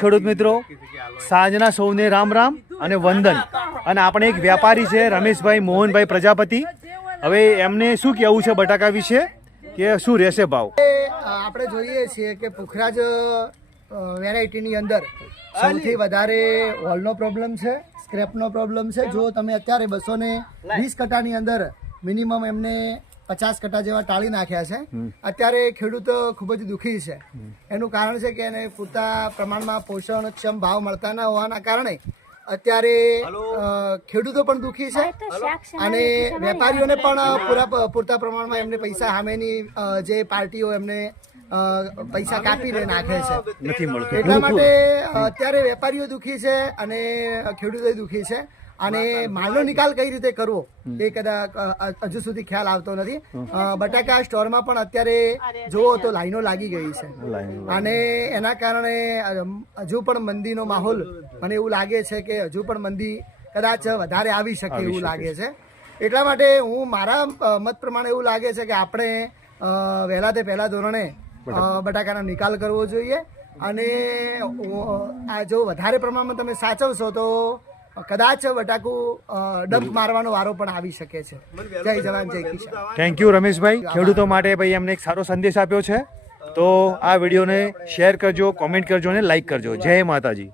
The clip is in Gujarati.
ખેડૂત મિત્રો, સાંજના સૌને રામ રામ અને વંદન. અને આપણે એક વ્યાપારી છે રમેશભાઈ મોહનભાઈ પ્રજાપતિ. હવે એમને શું કહેવું છે બટાકા વિશે, કે શું રહેશે ભાવ? આપણે જોઈએ છીએ કે પુખરાજ વેરાયટીની અંદર સૌથી વધારે હોલનો પ્રોબ્લેમ છે, સ્ક્રેપનો પ્રોબ્લેમ છે. જો તમે અત્યારે 220 કટાની અંદર મિનિમમ એમને 50 કટા જેવા ટાળી નાખ્યા છે. અત્યારે ખેડૂત ખૂબ જ દુઃખી છે. એનું કારણ છે કે એને પૂરતા પ્રમાણમાં પોષણક્ષમ ભાવ મળતા ન હોવાના કારણે અત્યારે ખેડૂતો પણ દુઃખી છે અને વેપારીઓને પણ પૂરતા પ્રમાણમાં એમને પૈસા સામેની જે પાર્ટીઓ એમને પૈસા કાપીને નાખે છે, નથી મળતું. એટલા માટે અત્યારે વેપારીઓ દુઃખી છે અને ખેડૂતો દુઃખી છે. અને માલનો નિકાલ કઈ રીતે કરવો એ કદાચ હજુ સુધી ખ્યાલ આવતો નથી. બટાકા સ્ટોરમાં પણ અત્યારે જુઓ તો લાઈનો લાગી ગઈ છે અને એના કારણે હજુ પણ મંદીનો માહોલ મને એવું લાગે છે કે હજુ પણ મંદી કદાચ વધારે આવી શકે એવું લાગે છે. એટલા માટે હું મારા મત પ્રમાણે એવું લાગે છે કે આપણે વહેલા તે પહેલા ધોરણે બટાકાનો નિકાલ કરવો જોઈએ. અને આ જો વધારે પ્રમાણમાં તમે સાચવશો તો કદાચ બટાકું ડંપ મારવાનો વારો પણ આવી શકે છે. જય જવાન જય કિસાન. Thank you Rameshbhai. ખેડૂતો માટે ભાઈ એમને એક સારો સંદેશ આપ્યો છે. તો આ વિડીયોને શેર કરજો, કોમેન્ટ કરજો અને લાઈક કરજો. જય માતાજી.